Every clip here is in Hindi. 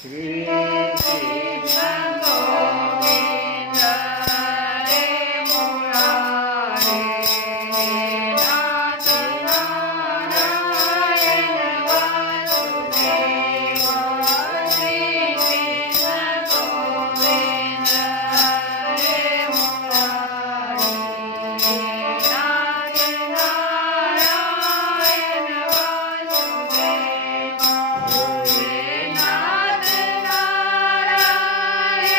श्री कृष्ण गोविंद हरे मुरारे नाथ नारायण वासुदेव श्री कृष्ण गोविंद हरे मुरारे नाथ नारायण वासुदेव नाथ नारायण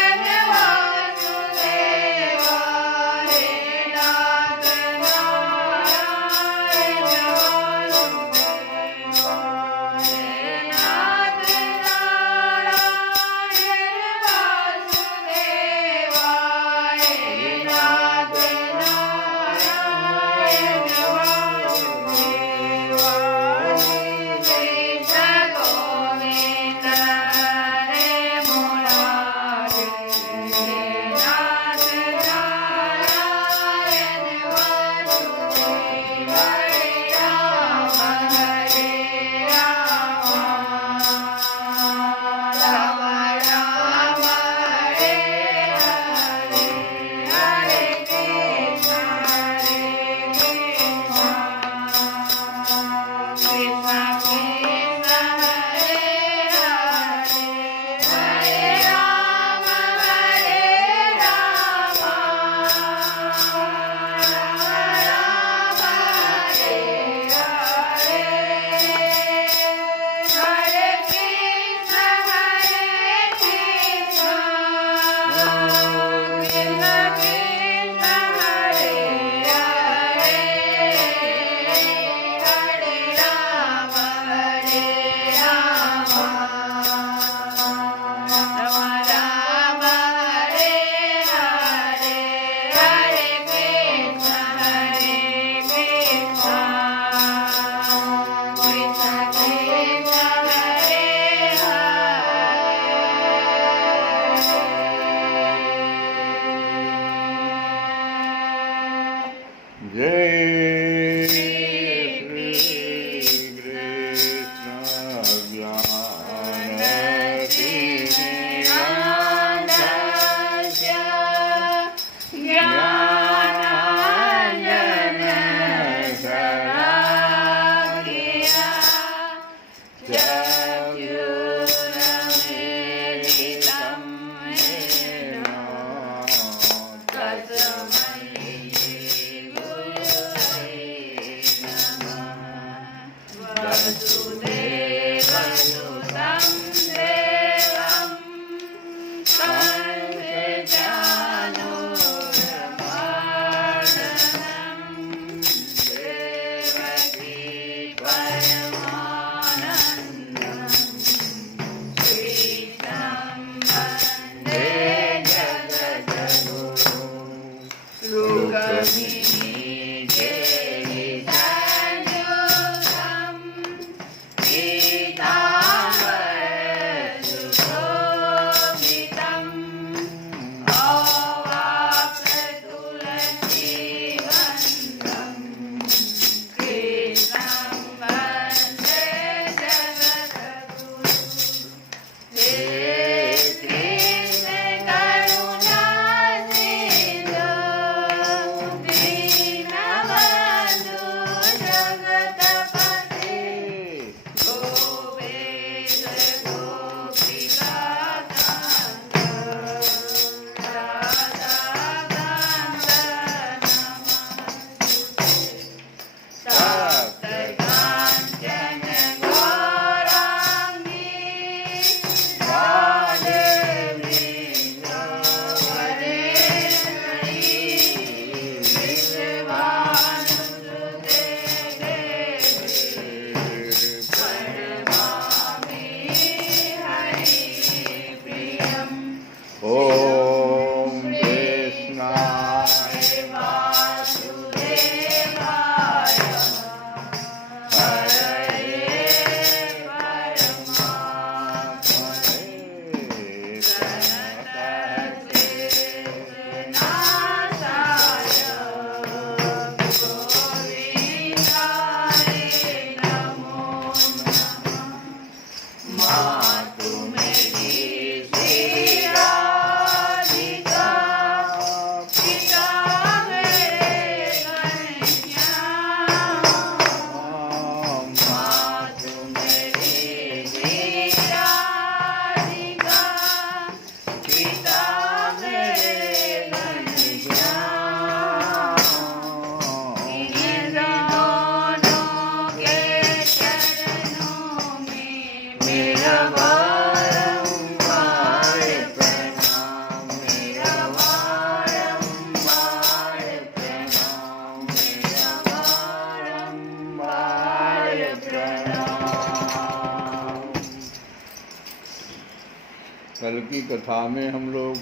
कल की कथा में हम लोग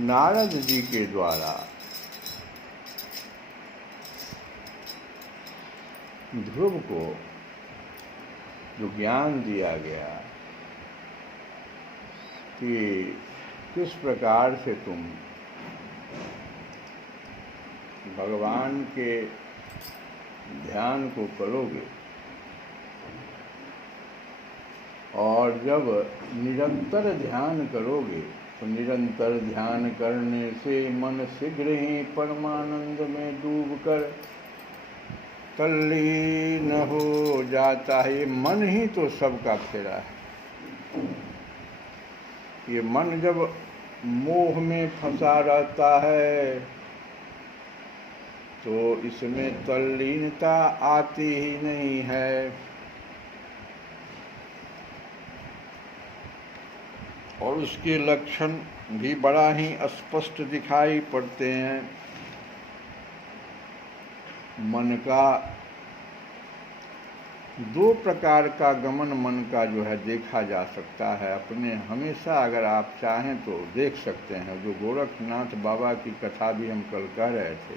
नारद जी के द्वारा ध्रुव को जो ज्ञान दिया गया कि किस प्रकार से तुम भगवान के ध्यान को करोगे और जब निरंतर ध्यान करोगे तो निरंतर ध्यान करने से मन शीघ्र ही परमानंद में डूबकर तल्लीन हो जाता है। ये मन ही तो सबका फेरा है। ये मन जब मोह में फंसा रहता है तो इसमें तल्लीनता आती ही नहीं है और उसके लक्षण भी बड़ा ही स्पष्ट दिखाई पड़ते हैं। मन का दो प्रकार का गमन मन का जो है देखा जा सकता है अपने। हमेशा अगर आप चाहें तो देख सकते हैं। जो गोरखनाथ बाबा की कथा भी हम कल कह रहे थे,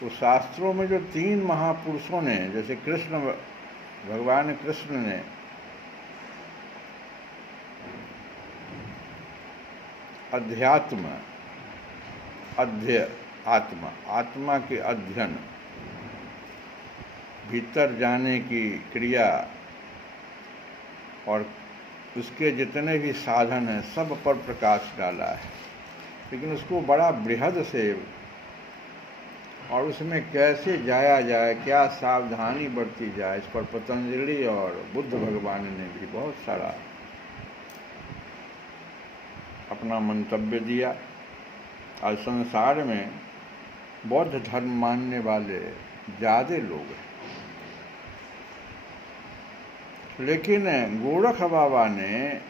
तो शास्त्रों में जो 3 महापुरुषों ने, जैसे भगवान कृष्ण ने आत्मा के अध्ययन, भीतर जाने की क्रिया और उसके जितने भी साधन हैं सब पर प्रकाश डाला है, लेकिन उसको बड़ा बृहद से और उसमें कैसे जाया जाए, क्या सावधानी बरती जाए, इस पर पतंजलि और बुद्ध भगवान ने भी बहुत सारा अपना मंतव्य दिया। आज संसार में बौद्ध धर्म मानने वाले ज़्यादा लोग हैं, लेकिन गोरख बाबा ने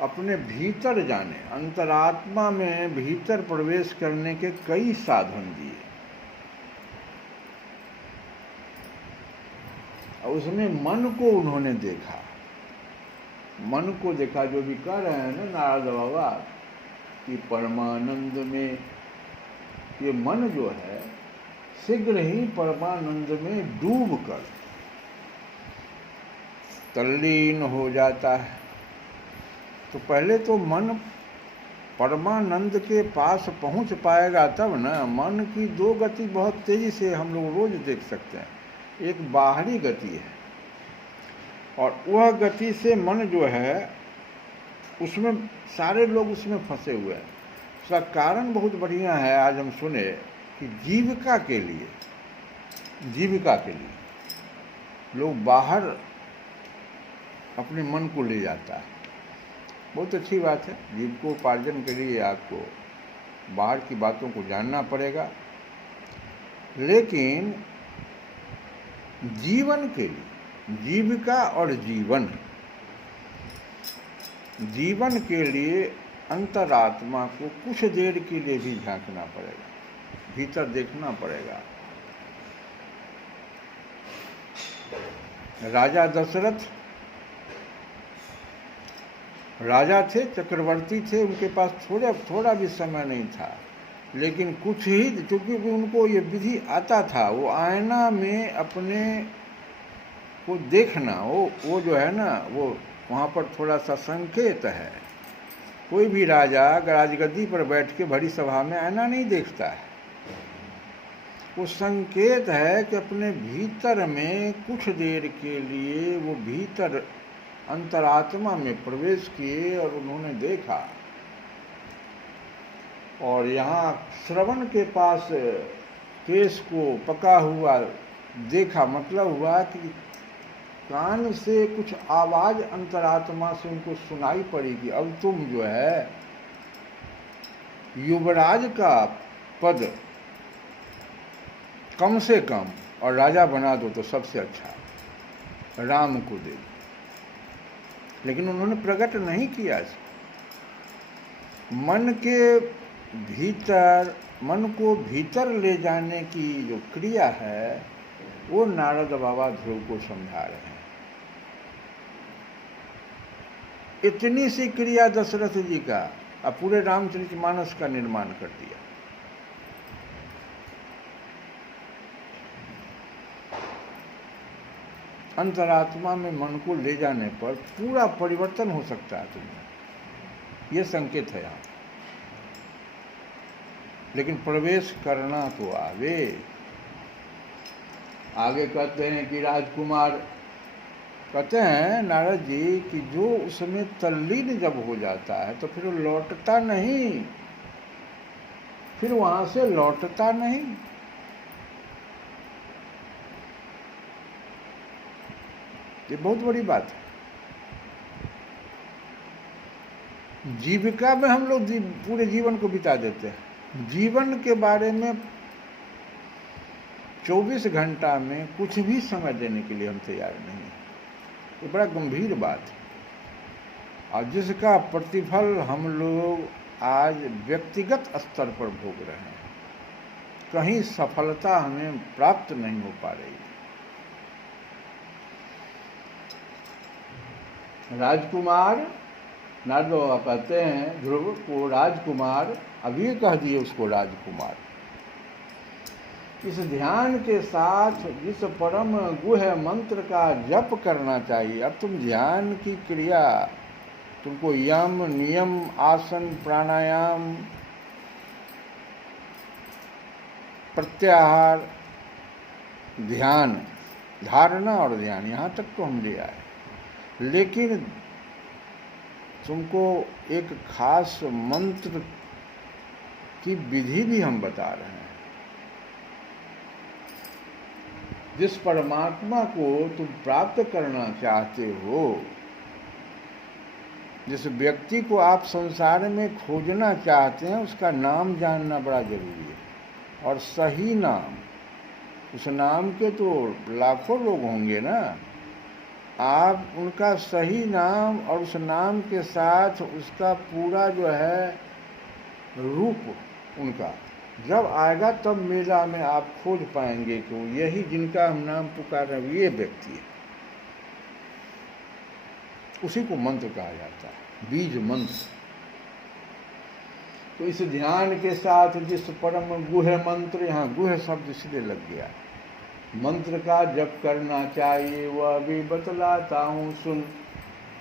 अपने भीतर जाने, अंतरात्मा में भीतर प्रवेश करने के कई साधन दिए और उसमें मन को उन्होंने देखा। मन को देखा, जो भी कह रहे हैं ना नारद बाबा कि परमानंद में ये मन जो है शीघ्र ही परमानंद में डूबकर तल्लीन हो जाता है। तो पहले तो मन परमानंद के पास पहुंच पाएगा तब ना। मन की 2 गति बहुत तेजी से हम लोग रोज देख सकते हैं। एक बाहरी गति है और वह गति से मन जो है उसमें सारे लोग उसमें फंसे हुए हैं। उसका कारण बहुत बढ़िया है। आज हम सुने कि जीविका के लिए लोग बाहर अपने मन को ले जाता है। बहुत अच्छी बात है। जीविकोपार्जन के लिए आपको बाहर की बातों को जानना पड़ेगा, लेकिन जीवन के लिए, जीविका और जीवन के लिए अंतरात्मा को कुछ देर के लिए भी झांकना पड़ेगा, भीतर देखना पड़ेगा। राजा दशरथ राजा थे, चक्रवर्ती थे, उनके पास थोड़ा भी समय नहीं था, लेकिन कुछ ही, क्योंकि उनको ये विधि आता था, वो आईना में अपने को देखना, वो जो है ना, वो वहाँ पर थोड़ा सा संकेत है। कोई भी राजा अगर राजगद्दी पर बैठ के बड़ी सभा में आईना नहीं देखता है, वो संकेत है कि अपने भीतर में कुछ देर के लिए वो भीतर अंतरात्मा में प्रवेश किए और उन्होंने देखा। और यहाँ श्रवण के पास केस को पका हुआ देखा, मतलब हुआ कि कान से कुछ आवाज अंतरात्मा से उनको सुनाई पड़ी कि अब तुम जो है युवराज का पद कम से कम और राजा बना दो तो सबसे अच्छा, राम को दे। लेकिन उन्होंने प्रकट नहीं किया इसको। मन के भीतर, मन को भीतर ले जाने की जो क्रिया है वो नारद बाबा ध्रुव को समझा रहे हैं। इतनी सी क्रिया दशरथ जी का अब पूरे रामचरितमानस का निर्माण कर दिया। अंतरात्मा में मन को ले जाने पर पूरा परिवर्तन हो सकता है तुम्हें, यह संकेत है यहाँ। लेकिन प्रवेश करना तो आगे कहते हैं कि राजकुमार कहते हैं नारद जी कि जो उसमें तल्लीन जब हो जाता है तो फिर लौटता नहीं, फिर वहां से लौटता नहीं। ये बहुत बड़ी बात है। जीविका में हम लोग पूरे जीवन को बिता देते हैं। जीवन के बारे में 24 घंटा में कुछ भी समय देने के लिए हम तैयार नहीं हैं। ये बड़ा गंभीर बात है, और जिसका प्रतिफल हम लोग आज व्यक्तिगत स्तर पर भोग रहे हैं। कहीं सफलता हमें प्राप्त नहीं हो पा रही। राजकुमार, नारद बाबा कहते हैं ध्रुव को राजकुमार, अभी कह दिए उसको राजकुमार। इस ध्यान के साथ जिस परम गुह्य मंत्र का जप करना चाहिए। अब तुम ध्यान की क्रिया, तुमको यम नियम आसन प्राणायाम प्रत्याहार ध्यान, धारणा और ध्यान, यहाँ तक तो हम ले आए। लेकिन तुमको एक खास मंत्र की विधि भी हम बता रहे हैं। जिस परमात्मा को तुम प्राप्त करना चाहते हो, जिस व्यक्ति को आप संसार में खोजना चाहते हैं, उसका नाम जानना बड़ा जरूरी है, और सही नाम। उस नाम के तो लाखों लोग होंगे ना, आप उनका सही नाम और उस नाम के साथ उसका पूरा जो है रूप उनका जब आएगा, तब मेला में आप खोज पाएंगे कि यही जिनका हम नाम पुकार रहे हैं, ये व्यक्ति है। उसी को मंत्र कहा जाता है, बीज मंत्र। तो इस ध्यान के साथ जिस परम गुह्य मंत्र, यहाँ गुह्य शब्द इसलिए लग गया, मंत्र का जप करना चाहिए, वह भी बतलाता हूँ सुन।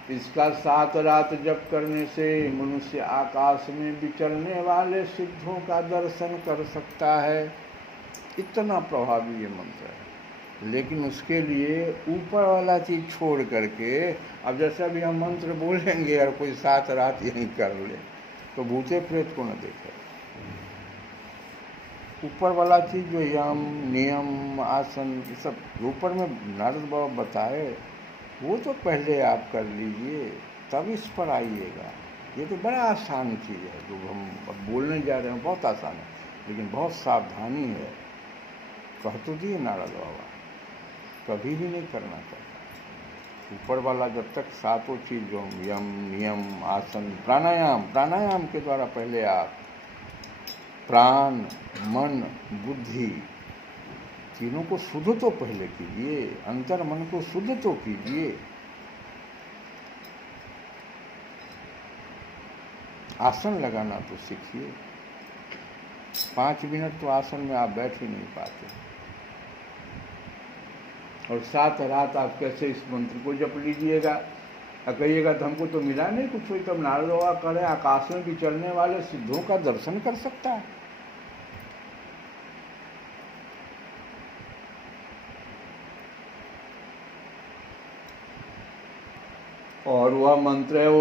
इसका 7 रात जप करने से मनुष्य आकाश में विचरने वाले सिद्धों का दर्शन कर सकता है। इतना प्रभावी ये मंत्र है। लेकिन उसके लिए ऊपर वाला चीज छोड़ करके, अब जैसे अभी हम मंत्र बोलेंगे और कोई 7 रात यहीं कर ले, तो भूते प्रेत को न देखे। ऊपर वाला चीज जो यम नियम आसन, ये सब ऊपर में नारद बाबा बताए, वो तो पहले आप कर लीजिए, तब इस पर आइएगा। ये तो बड़ा आसान चीज़ है जो हम अब बोलने जा रहे हैं, बहुत आसान है, लेकिन बहुत सावधानी है। कह तो दिए नारद बाबा, कभी भी नहीं करना चाहिए। ऊपर वाला जब तक 7 चीज़ जो यम नियम आसन प्राणायाम के द्वारा पहले आप प्राण मन बुद्धि तीनों को शुद्ध तो पहले कीजिए, अंतर मन को शुद्ध तो कीजिए। आसन लगाना तो सीखिए। 5 मिनट तो आसन में आप बैठ ही नहीं पाते, और 7 रात आप कैसे इस मंत्र को जप लीजिएगा। और कहिएगा तो हमको तो मिला नहीं कुछ, हुई तब नारद बाबा करे आकाश में विचरने वाले सिद्धों का दर्शन कर सकता है। और वह मंत्र है ओम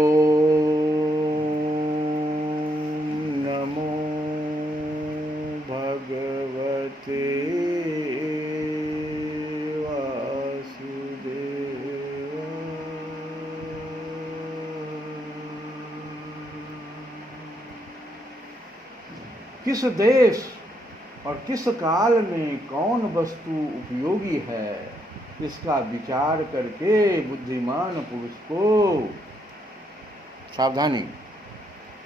नमो भगवते किस देश और किस काल में कौन वस्तु उपयोगी है, इसका विचार करके बुद्धिमान पुरुष को, सावधानी,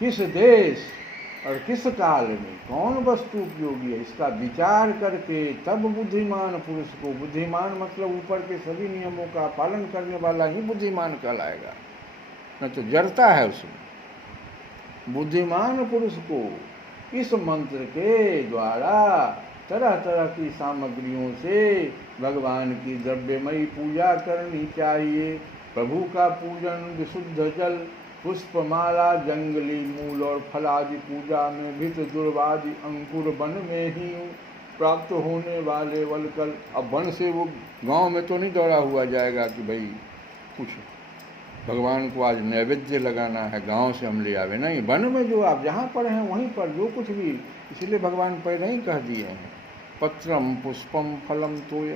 किस देश और किस काल में कौन वस्तु उपयोगी है, इसका विचार करके तब बुद्धिमान पुरुष को, बुद्धिमान मतलब ऊपर के सभी नियमों का पालन करने वाला ही बुद्धिमान कहलाएगा, न तो जड़ता है उसमें। बुद्धिमान पुरुष को इस मंत्र के द्वारा तरह तरह की सामग्रियों से भगवान की द्रव्यमयी पूजा करनी चाहिए। प्रभु का पूजन विशुद्ध जल, पुष्पमाला, जंगली मूल और फलादि पूजा में भित दुर्वादि अंकुर वन में ही प्राप्त होने वाले वलकल। अब वन से वो गांव में तो नहीं दौड़ा हुआ जाएगा कि भाई कुछ भगवान को आज नैवेद्य लगाना है, गांव से हम ले आवे, नहीं, वन में जो आप जहाँ पर हैं वहीं पर जो कुछ भी, इसलिए भगवान पहले ही कह दिए हैं, पत्रम पुष्पम फलम तोय,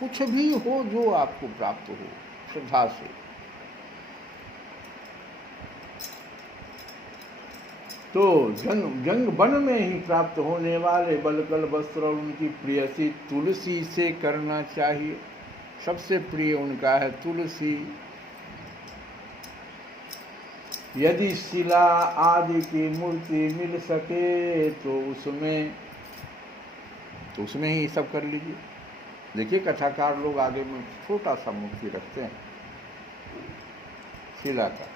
कुछ भी हो जो आपको प्राप्त हो श्रद्धा से। तो जंग वन में ही प्राप्त होने वाले बलकल वस्त्र और उनकी प्रियसी तुलसी से करना चाहिए। सबसे प्रिय उनका है तुलसी। यदि शिला आदि की मूर्ति मिल सके तो उसमें ही सब कर लीजिए। देखिए कथाकार लोग आगे में छोटा सा मूर्ति रखते हैं शिला का,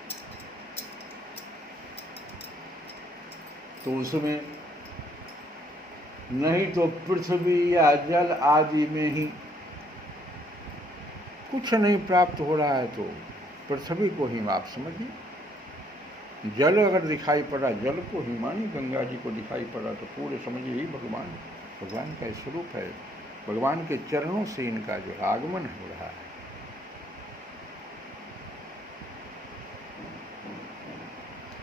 तो उसमें, नहीं तो पृथ्वी या जल आदि में ही। कुछ नहीं प्राप्त हो रहा है तो पृथ्वी को ही आप समझिए, जल अगर दिखाई पड़ा जल को ही मानी, गंगा जी को दिखाई पड़ा तो पूरे समझिए ही भगवान का स्वरूप है। भगवान के चरणों से इनका जो आगमन हो रहा है।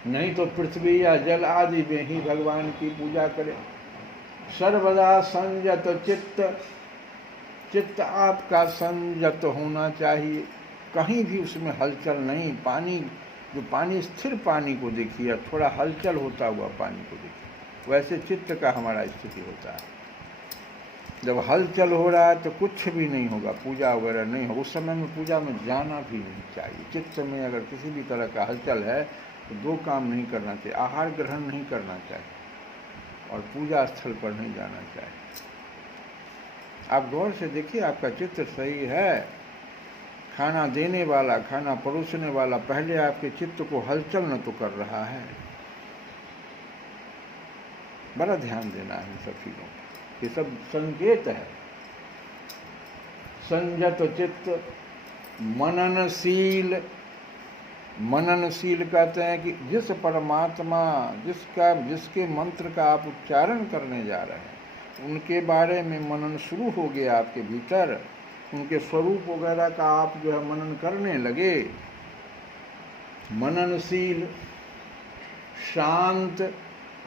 नहीं तो पृथ्वी या जल आदि में ही भगवान की पूजा करें। सर्वदा संयत चित्त आपका संयत होना चाहिए, कहीं भी उसमें हलचल नहीं। पानी स्थिर पानी को देखिए, थोड़ा हलचल होता हुआ पानी को देखिए, वैसे चित्त का हमारा स्थिति होता है। जब हलचल हो रहा है तो कुछ भी नहीं होगा, पूजा वगैरह नहीं हो। उस समय में पूजा में जाना भी नहीं चाहिए। चित्त में अगर किसी भी तरह का हलचल है तो दो काम नहीं करना चाहिए, आहार ग्रहण नहीं करना चाहिए और पूजा स्थल पर नहीं जाना चाहिए। आप गौर से देखिए, आपका चित्त सही है, खाना देने वाला, खाना परोसने वाला पहले आपके चित्त को हलचल न तो कर रहा है। बड़ा ध्यान देना है इन सब चीज़ों पर, ये सब संकेत है। संयत चित्त, मननशील कहते हैं कि जिस परमात्मा जिसके मंत्र का आप उच्चारण करने जा रहे हैं उनके बारे में मनन शुरू हो गया आपके भीतर, उनके स्वरूप वगैरह का आप जो है मनन करने लगे। मननशील, शांत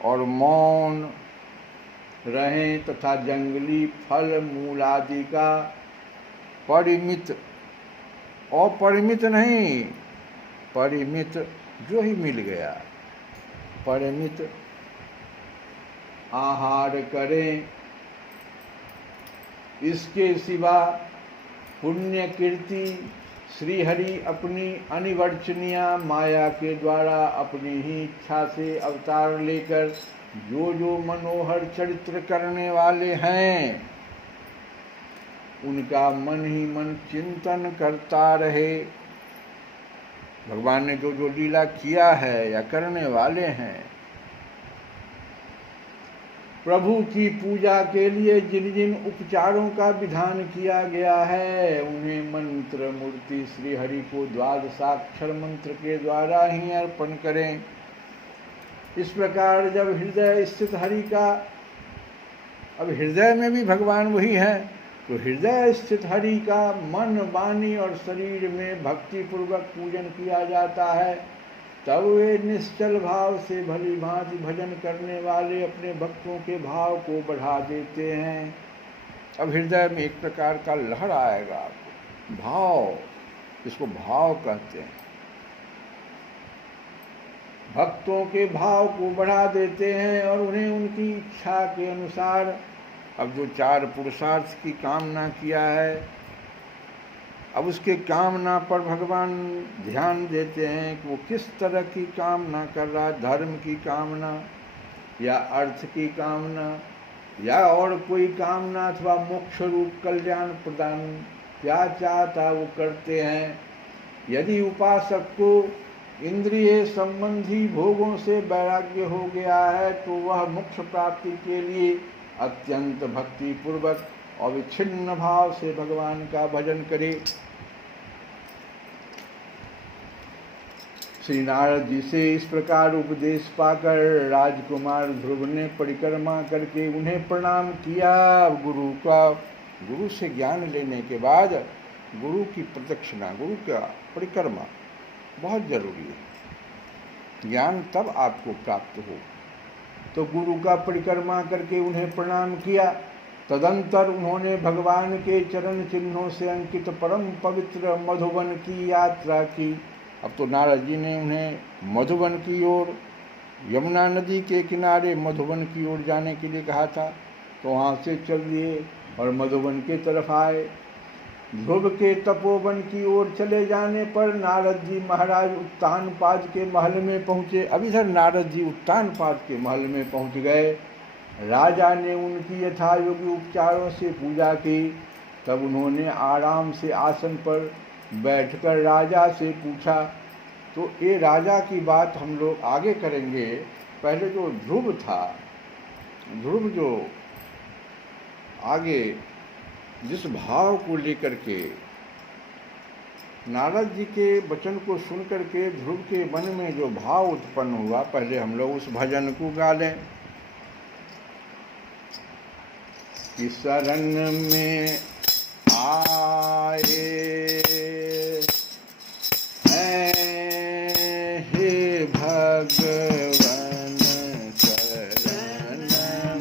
और मौन रहें तथा जंगली फल मूल आदि का परिमित, अपरिमित नहीं, परिमित जो ही मिल गया, परिमित आहार करें। इसके सिवा पुण्य कीर्ति श्रीहरि अपनी अनिवर्चनीय माया के द्वारा अपनी ही इच्छा से अवतार लेकर जो मनोहर चरित्र करने वाले हैं उनका मन ही मन चिंतन करता रहे। भगवान ने जो लीला किया है या करने वाले हैं, प्रभु की पूजा के लिए जिन जिन उपचारों का विधान किया गया है उन्हें मंत्र मूर्ति श्री हरि को द्वादशाक्षर मंत्र के द्वारा ही अर्पण करें। इस प्रकार जब हृदय स्थित हरि का, अब हृदय में भी भगवान वही है, तो हृदय स्थित हरि का मन वाणी और शरीर में भक्ति पूर्वक पूजन किया जाता है, तब वे निश्चल भाव से भली भांति भजन करने वाले अपने भक्तों के भाव को बढ़ा देते हैं। अब हृदय में एक प्रकार का लहर आएगा आपको, भाव, इसको भाव कहते हैं, भक्तों के भाव को बढ़ा देते हैं और उन्हें उनकी इच्छा के अनुसार, अब जो 4 पुरुषार्थ की कामना किया है, अब उसके कामना पर भगवान ध्यान देते हैं कि वो किस तरह की कामना कर रहा है। धर्म की कामना, या अर्थ की कामना या और कोई कामना अथवा मोक्ष रूप कल्याण प्रदान क्या चाहता वो करते हैं। यदि उपासक को इंद्रिय संबंधी भोगों से वैराग्य हो गया है तो वह मोक्ष प्राप्ति के लिए अत्यंत भक्ति पूर्वक अविच्छिन्न भाव से भगवान का भजन करे। श्री नारद जी से इस प्रकार उपदेश पाकर राजकुमार ध्रुव ने परिक्रमा करके उन्हें प्रणाम किया। गुरु से ज्ञान लेने के बाद गुरु की प्रदक्षिणा, गुरु का परिक्रमा बहुत जरूरी है। ज्ञान तब आपको प्राप्त हो। तो गुरु का परिक्रमा करके उन्हें प्रणाम किया। तदंतर उन्होंने भगवान के चरण चिन्हों से अंकित परम पवित्र मधुवन की यात्रा की। अब तो नारद जी ने उन्हें मधुवन की ओर, यमुना नदी के किनारे मधुवन की ओर जाने के लिए कहा था, तो वहाँ से चल दिए और मधुवन के तरफ आए। ध्रुव के तपोवन की ओर चले जाने पर नारद जी महाराज उत्तानपाद के महल में पहुँचे। अब इधर नारद जी उत्तानपाद के महल में पहुँच गए। राजा ने उनकी यथायोग्य उपचारों से पूजा की। तब उन्होंने आराम से आसन पर बैठकर राजा से पूछा। तो ये राजा की बात हम लोग आगे करेंगे। पहले जो ध्रुव था, ध्रुव जो आगे जिस भाव को लेकर के नारद जी के वचन को सुन करके ध्रुव के मन में जो भाव उत्पन्न हुआ, पहले हम लोग उस भजन को गा लें। कि शरण में आए हैं हे भगवान, शरण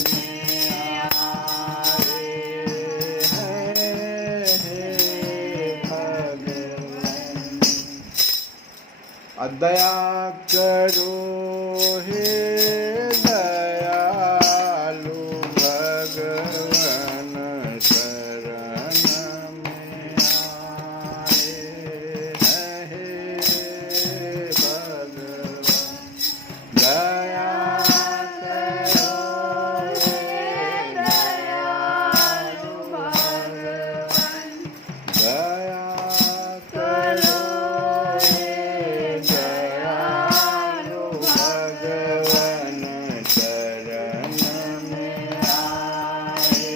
में आए हैं हे भगवान। दया करो हे दयालु भगवान, शरण में आए हैं हे भगवान। दया करो हे दयालु भगवान, दया करो हे दयालु भगवान, शरण में आए हे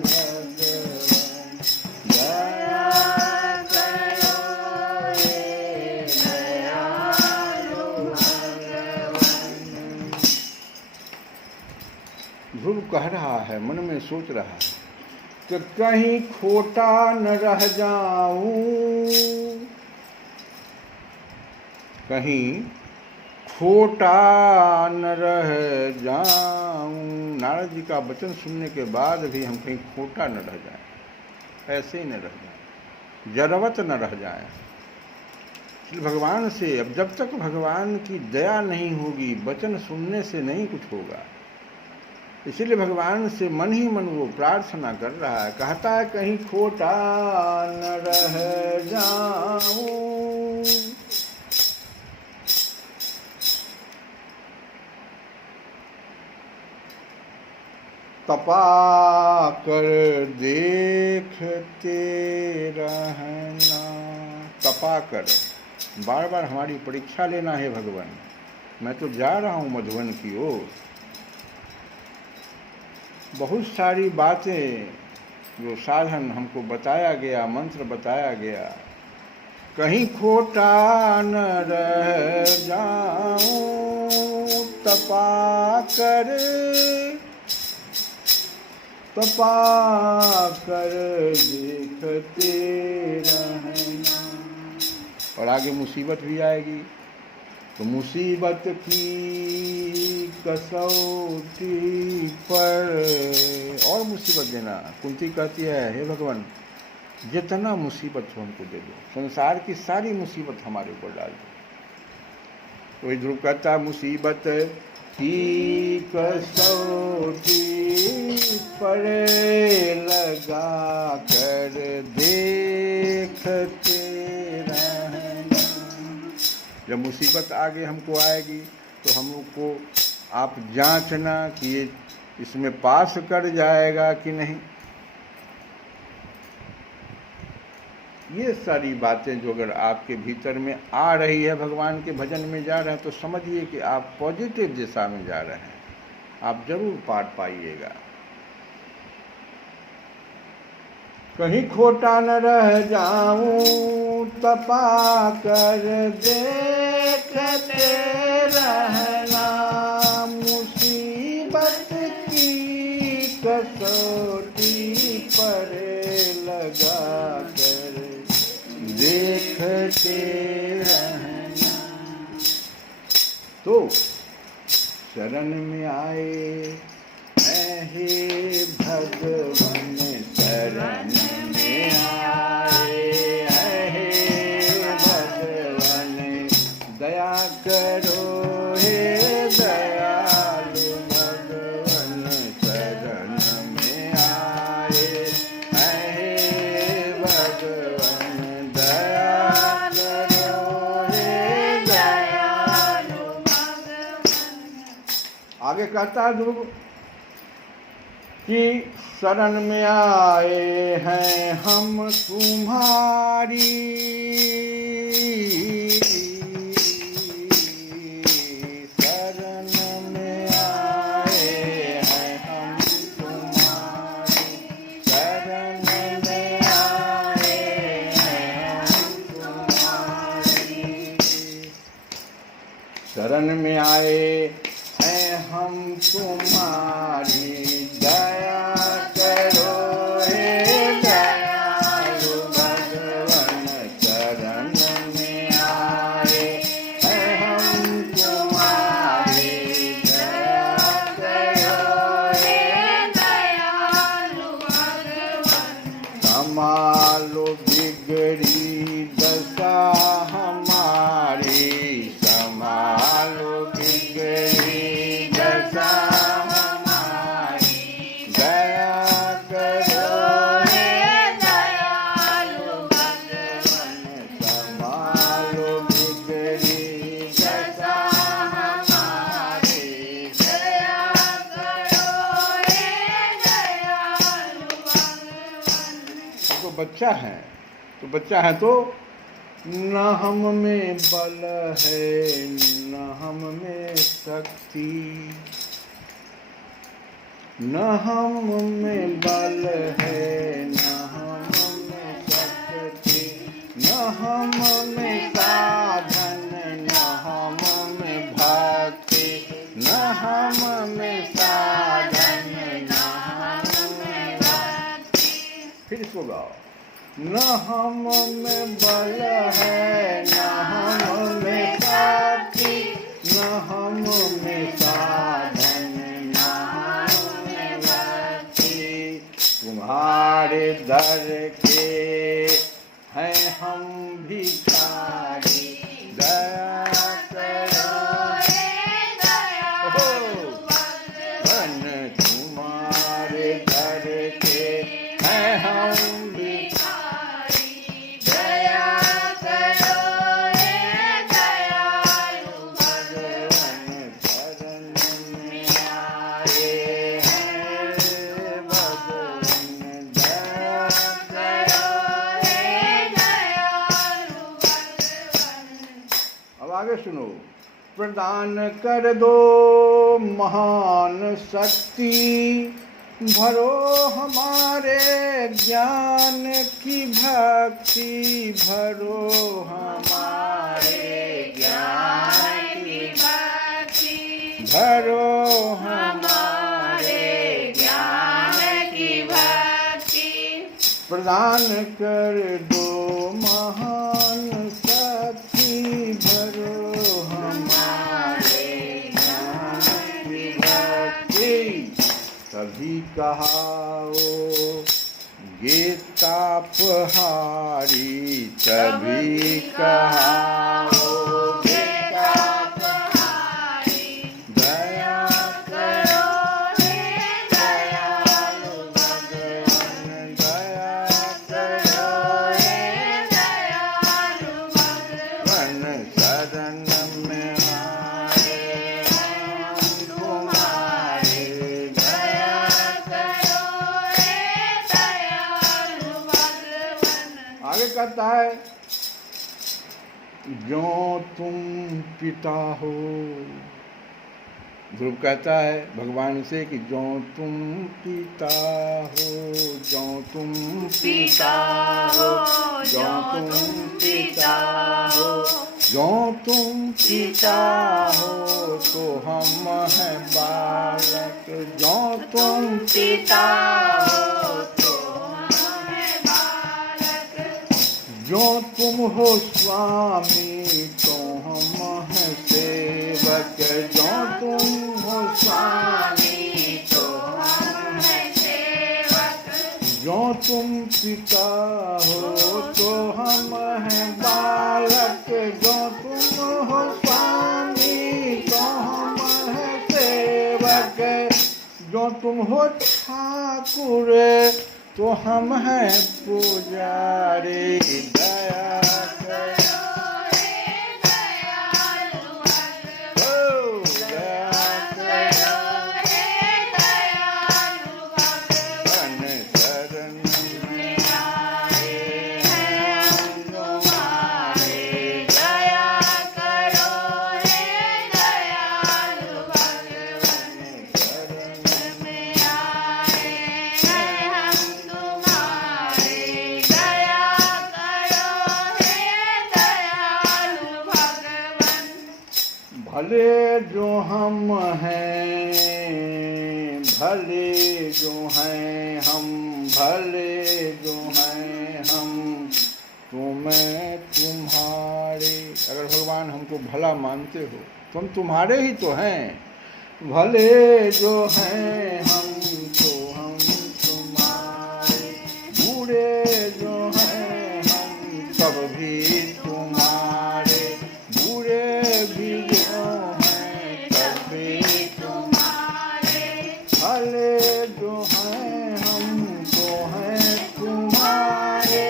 भगवान। दया करो हे दयालु भगवान। ध्रुव कह रहा है, मन में सोच रहा है कि कहीं खोटा न रह जाऊं, कहीं खोटा न रह जाऊं। नारद जी का वचन सुनने के बाद भी हम कहीं खोटा न रह जाएं, ऐसे ही न रह जाएं, जरवत न रह जाएं। इसलिए भगवान से, अब जब तक भगवान की दया नहीं होगी, वचन सुनने से नहीं कुछ होगा। इसीलिए भगवान से मन ही मन वो प्रार्थना कर रहा है, कहता है कहीं खोटा न रह जाऊं। तपा कर देखते रहना। तपा कर, बार बार हमारी परीक्षा लेना है भगवान। मैं तो जा रहा हूँ मधुवन की ओर। बहुत सारी बातें जो साधन हमको बताया गया, मंत्र बताया गया, कहीं खोटा न रह जाऊं। तपा कर देखते रहना। और आगे मुसीबत भी आएगी, तो मुसीबत की कसौटी पर और मुसीबत देना। कुंती कहती है, हे भगवान जितना मुसीबत हो हमको दे दो, संसार की सारी मुसीबत हमारे ऊपर डाल दो। वही ध्रुव कहता, मुसीबत की कसौटी पर लगा कर देखते रहना। जब मुसीबत आगे हमको आएगी तो हम लोग को आप जांचना कि ये इसमें पास कर जाएगा कि नहीं। ये सारी बातें जो अगर आपके भीतर में आ रही है, भगवान के भजन में जा रहे हैं, तो समझिए कि आप पॉजिटिव दिशा में जा रहे हैं, आप जरूर पार पाइएगा। कहीं खोटा न रह जाऊं, तपा कर देखते रहना, मुसीबत की कसौटी पर लगा कर देखते रहना। तो शरण में आए हे भगवान, शरण में आए हे भगवान, दया करो हे दयालु भगवान, शरण में आए हे भगवान, दया करो हे दयालु भगवान। आगे कहता है ध्रुव कि शरण में आए हैं हम तुम्हारी, शरण में आए हैं हम तुम्हारी, शरण में आए हैं हम तुम्हारी, शरण में आए हैं हम तुम्हारी, दया करो हे दयालु भगवान, शरण में आए हैं हम तुम्हारी, दया करो हे दयालु भगवान, संभालो बिगड़ी दशा हमारी, संभालो बिगड़ी दशा हमारी, दया करो हे दयालु भगवान, संभालो बिगड़ी दशा हमारी, दया करो हे दयालु भगवान। तो बच्चा है तो न हम में बल है न हम में शक्ति, न हम में बल है न हम में शक्ति, न हम में साधन न हम में भक्ति, न हम में साधन न हम में भक्ति। फिर इसको गाओ। न हम में बल है न हम में शक्ति, न हम में साधन न हम में भक्ति, तुम्हारे दर के हैं हम भिखारी, दया करो हे दयालु भगवान, तुम्हारे दर के हैं हम आगे सुनो। प्रदान कर दो महान शक्ति, भरो हमारे ज्ञान की भक्ति, भरो हमारे ज्ञान की भक्ति, भरो हमारे ज्ञान की भक्ति, प्रदान कर दो महान शक्ति, भरो हमारे ज्ञान की भक्ति। तभी कहाओ ये तापहारी, तभी कहाओ ये तापहारी, दया करो हे दयालु भगवान, दया करो हे दयालु भगवान, शरण में आए आगे कहता है, जो तुम पिता हो। ध्रुव कहता है भगवान से कि जो तुम पिता हो, जो तुम पिता हो, जो तुम पिता हो, जो तुम पिता हो तो हम हैं बालक, जो तुम पिता हो तो हम हैं बालक, जो तुम हो स्वामी तो हम हैं सेवक, जो तुम हो स्वामी तो हम हैं सेवक, जो तुम पिता हो तो हम हैं बालक, जो तुम हो स्वामी तो हम हैं सेवक, जो तुम हो ठाकुर तो हम हैं पुजारी। दया करो हे दयालु भगवान, दया करो हे दयालु भगवान, शरण में आए हैं हम तुम्हारे, दया करो हे दयालु भगवान, शरण में आए हैं हम तुम्हारे, दया करो हे दयालु भगवान। भले जो हम हैं, भले जो हैं हम, भले जो हैं हम, तुम्हें तुम्हारे। अगर भगवान हमको भला मानते हो तो हम तुम्हारे ही तो हैं। भले जो हैं हम तो हम तुम्हारे, बूढ़े जो हैं हम तब भी तुम्हारे, बूढ़े भी जो हैं तब भी तुम्हारे, भले जो हैं हम तो हैं तुम्हारे,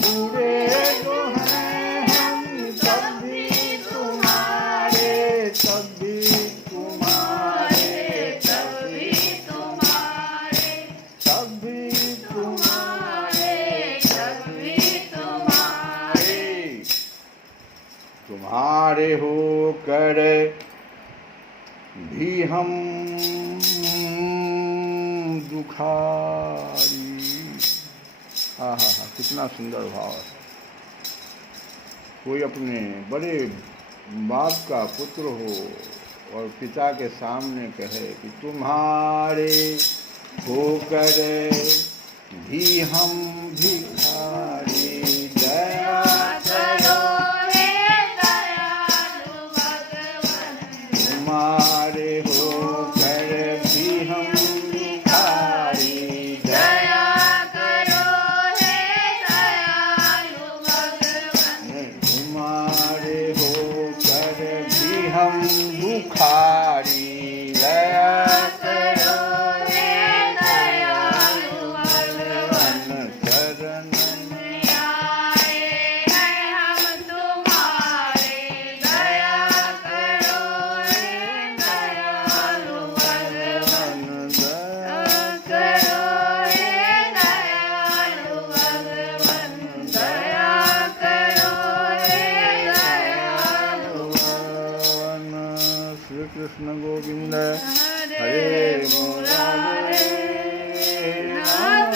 बूढ़े जो हैं हम तब भी तुम्हारे, तब भी तुम्हारे, तब भी तुम्हारे, तब भी तुम्हारे, तब भी तुम्हारे, तुम्हारे हो कर भी हम दुखारी। हाँ, कितना सुंदर भाव है। कोई अपने बड़े बाप का पुत्र हो और पिता के सामने कहे कि तुम्हारे होकर भी हम भिखारी, दया करो हे दयालु भगवान, तुम्हारे होकर भी हम भिखारी, दया करो हे दयालु भगवान, तुम्हारे होकर भी हम दुखारी, दया करो हे दयालु भगवान, शरण में आए हैं हम तुम्हारे, दया करो हे दयालु भगवान, दया करो हे दयालु भगवान, दया करो हे दयालु भगवान। श्री कृष्ण गोविंद हरे मुरारे, नाम